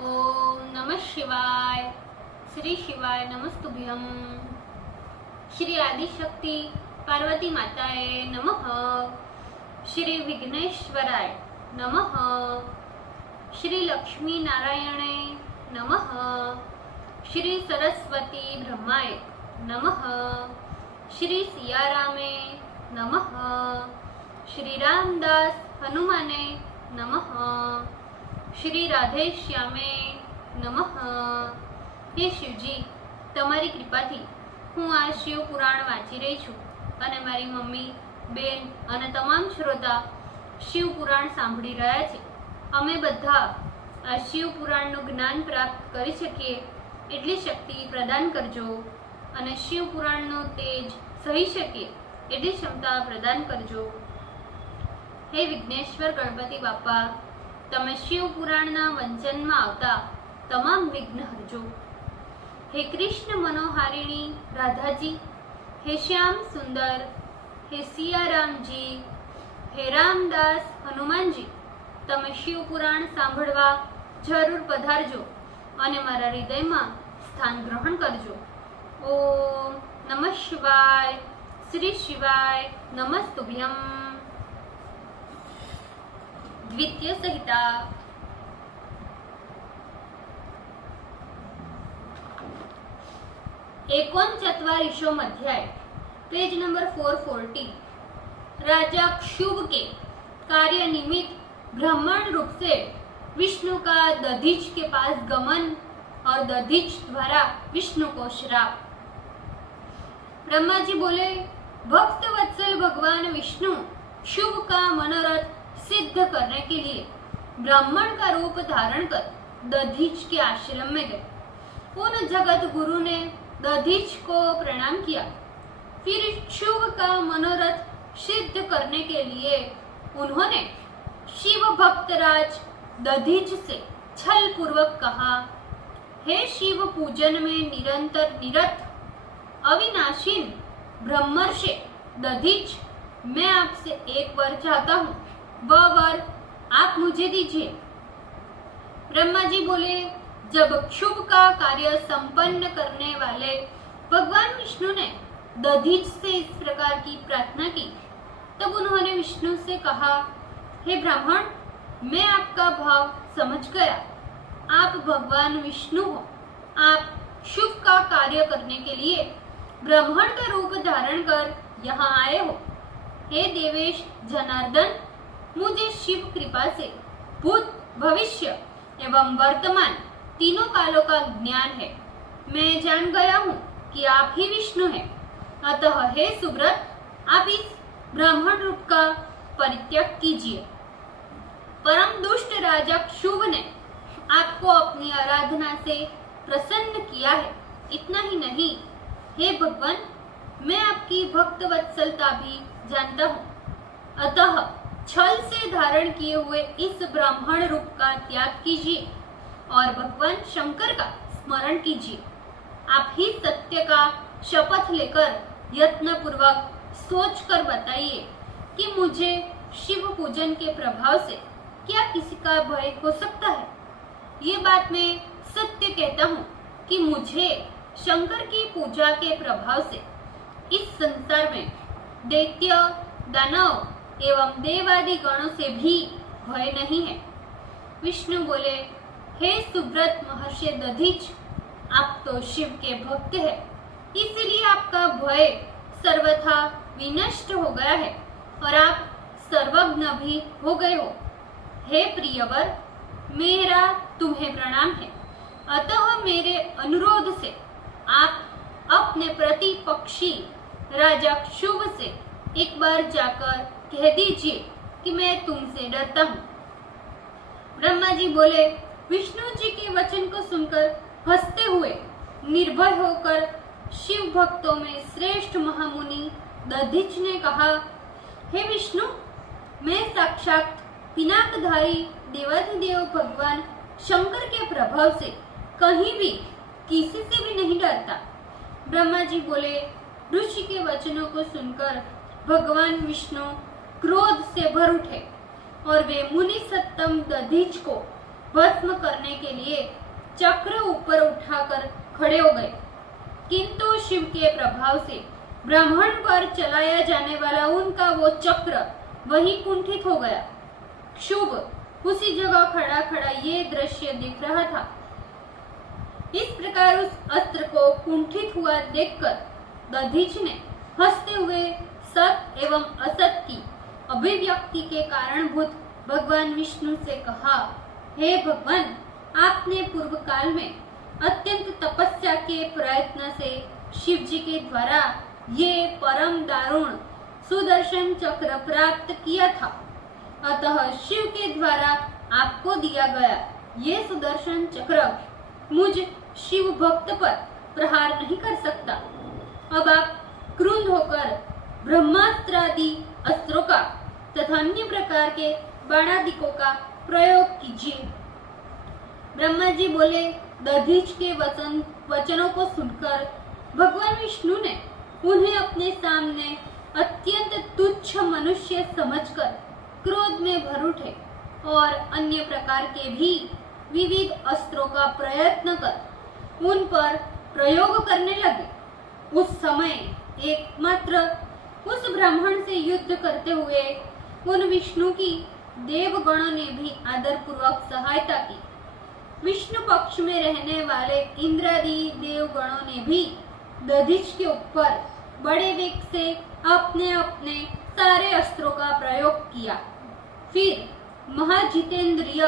ओम नमः शिवाय। श्री शिवाय नमस्तुभ्यम। श्री आदिशक्ति पार्वती माताए नमः। श्री विघ्नेश्वराय नमः। श्री लक्ष्मी नारायणे नमः। श्री सरस्वती ब्रह्माय नमः। श्री सियारामे नमः। श्री रामदास हनुमाने नमः। श्री राधे श्यामे नमः। हे शिवजी, તમારી કૃપાથી હું આ શિવ પુરાણ વાંચી રહી છું અને મારી મમ્મી, બેન અને તમામ શ્રોતા શિવ પુરાણ સાંભળી રહ્યા છે. અમે બધા આ શિવ પુરાણનું જ્ઞાન પ્રાપ્ત કરી શકીએ એટલી શક્તિ પ્રદાન કરજો અને શિવ પુરાણનું તેજ સહી શકીએ એટલી ક્ષમતા પ્રદાન કરજો. હે વિઘ્નેશ્વર ગણપતિ બાપા, તમે શિવ પુરાણના વંચનમાં આવતા તમામ વિઘ્ન હરજો. हे कृष्ण मनोहारिणी राधा जी, हे श्याम सुंदर, हे सियाराम जी, हे रामदास हनुमान जी, તમે શિવ પુરાણ સાંભળવા જરૂર પધારજો અને મારા હૃદયમાં સ્થાન ગ્રહણ કરજો. ઓમ નમઃ શિવાય. શ્રી શિવાય નમસ્તુભ્યમ. દ્વિતીય સંહિતા. एकोनचत्वारिशों अध्याय, पेज नंबर 440. राजा क्षुभ के कार्य निमित्त ब्राह्मण रूप से विष्णु का दधीच के पास गमन और दधीच द्वारा विष्णु को श्राप. ब्रह्मा जी बोले, भक्त वत्सल भगवान विष्णु शुभ का मनोरथ सिद्ध करने के लिए ब्राह्मण का रूप धारण कर दधीच के आश्रम में गए. उन जगत गुरु ने दधीच को प्रणाम किया. फिर शुभ का मनोरथ सिद्ध करने के लिए उन्होंने शिव भक्तराज दधीच से छल पूर्वक कहा, हे शिव पूजन में निरंतर निरत अविनाशीन ब्रह्मर्षि दधीच, मैं आपसे एक वर चाहता हूँ, वह वर आप मुझे दीजिए. ब्रह्मा जी बोले, जब शुभ का कार्य संपन्न करने वाले भगवान विष्णु ने दधीच से इस प्रकार की प्रार्थना की, तब उन्होंने विष्णु से कहा, हे ब्राह्मण, मैं आपका भाव समझ गया. आप भगवान विष्णु हो. आप शुभ का कार्य करने के लिए ब्राह्मण का रूप धारण कर यहाँ आए हो. हे देवेश जनार्दन, मुझे शिव कृपा से भूत, भविष्य एवं वर्तमान तीनों कालों का ज्ञान है. मैं जान गया हूँ कि आप ही विष्णु हैं. अतः हे सुब्रत, आप इस ब्राह्मण रूप का परित्याग कीजिए. परम दुष्ट राजा शुभ ने आपको अपनी आराधना से प्रसन्न किया है. इतना ही नहीं, हे भगवान, मैं आपकी भक्त वत्सलता भी जानता हूँ. अतः छल से धारण किए हुए इस ब्राह्मण रूप का त्याग कीजिए और भगवान शंकर का स्मरण कीजिए. आप ही सत्य का शपथ लेकर यत्न पूर्वक सोच कर बताइए कि मुझे शिव पूजन के प्रभाव से क्या किसी का भय हो सकता है. ये बात मैं सत्य कहता हूँ कि मुझे शंकर की पूजा के प्रभाव से इस संसार में दैत्य, दानव एवं देवादि गणों से भी भय नहीं है. विष्णु बोले, हे सुब्रत महर्षि दधीच, आप तो शिव के भक्त हैं, इसलिए आपका भय सर्वथा विनष्ट हो गया है और आप सर्वज्ञ भी हो गए हो. हे प्रियवर, मेरा तुम्हें प्रणाम है. अतः मेरे अनुरोध से आप अपने प्रतिपक्षी राजा शुभ से एक बार जाकर कह दीजिए कि मैं तुमसे डरता हूँ. ब्रह्मा जी बोले, विष्णु जी के वचन को सुनकर हंसते हुए निर्भय होकर शिव भक्तों में श्रेष्ठ महामुनि दधीच ने कहा, हे विष्णु, मैं साक्षात पिनाकधारी देवाधिदेव भगवान शंकर के प्रभाव से कहीं भी किसी से भी नहीं डरता. ब्रह्मा जी बोले, ऋषि के वचनों को सुनकर भगवान विष्णु क्रोध से भर उठे और वे मुनि सत्तम दधीच को भस्म करने के लिए चक्र ऊपर उठाकर खड़े हो गए, किंतु शिव के प्रभाव से ब्राह्मण पर चलाया जाने वाला उनका वो चक्र वही कुंठित हो गया। शुभ उसी जगह खड़ा खड़ा ये दृश्य दिख रहा था। इस प्रकार उस अस्त्र को कुंठित हुआ देखकर दधीच ने हंसते हुए सत एवं असत की अभिव्यक्ति के कारणभूत भगवान विष्णु से कहा, हे भगवान, आपने पूर्व काल में अत्यंत तपस्या के प्रयत्न से शिव जी के द्वारा ये परम दारुण सुदर्शन चक्र प्राप्त किया था, अतः शिव के द्वारा आपको दिया गया ये सुदर्शन चक्र मुझ शिव भक्त पर प्रहार नहीं कर सकता। अब आप क्रुद्ध होकर ब्रह्मास्त्रादि अस्त्रों का तथा अन्य प्रकार के बाणादिकों का प्रयोग कीजिए। ब्रह्मा जी बोले। दधीच के वचनों को सुनकर भगवान विष्णु ने उन्हें अपने सामने अत्यंत तुच्छ मनुष्य समझकर क्रोध में भर उठे और अन्य प्रकार के भी विविध अस्त्रों का प्रयत्न कर उन पर प्रयोग करने लगे। उस समय एकमात्र उस ब्राह्मण से युद्ध करते हुए उन विष्णु की देवगणों ने भी आदरपूर्वक सहायता की। विष्णु पक्ष में रहने वाले इंद्रादि देवगणों ने भी दधीच के ऊपर बड़े वेग से अपने अपने सारे अस्त्रों का प्रयोग किया। फिर महाजितेंद्रिय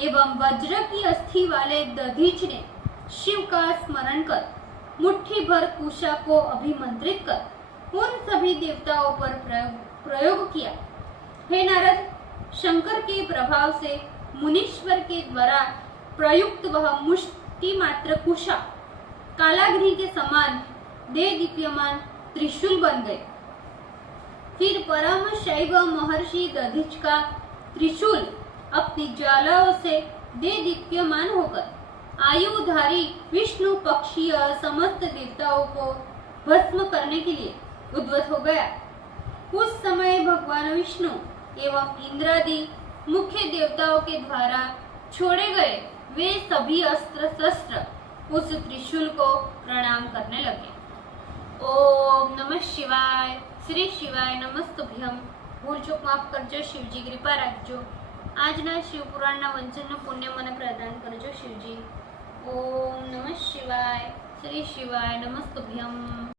एवं वज्र की अस्थि वाले दधीच ने शिव का स्मरण कर मुट्ठी भर कुशा को अभिमंत्रित कर उन सभी देवताओं पर प्रयोग किया। हे नारद, शंकर के प्रभाव से मुनीश्वर के द्वारा प्रयुक्त वह मुष्टि मात्र कुशा कालाग्नि के समान दे दीप्यमान त्रिशूल बन गए। फिर परम शैव महर्षि दधीच का त्रिशूल अपनी ज्वालाओं से दे दीप्यमान होकर आयुधारी विष्णु पक्षीय समस्त देवताओं को भस्म करने के लिए उद्यत हो गया। उस समय भगवान विष्णु एवं इंद्रादि मुख्य देवताओं के द्वारा छोड़े गए वे सभी अस्त्र शस्त्र उस त्रिशूल को प्रणाम करने लगे। ओम नमः शिवाय। श्री शिवाय नमस्तुभ्यम। भूल चूक माफ करजो शिवजी, कृपा રાખજો। આજના શિવ પુરાણના વંચનનું પુણ્ય મને પ્રદાન કરજો શિવજી। ઓમ નમઃ શિવાય। શ્રી શિવાય નમસ્તુભ્યમ।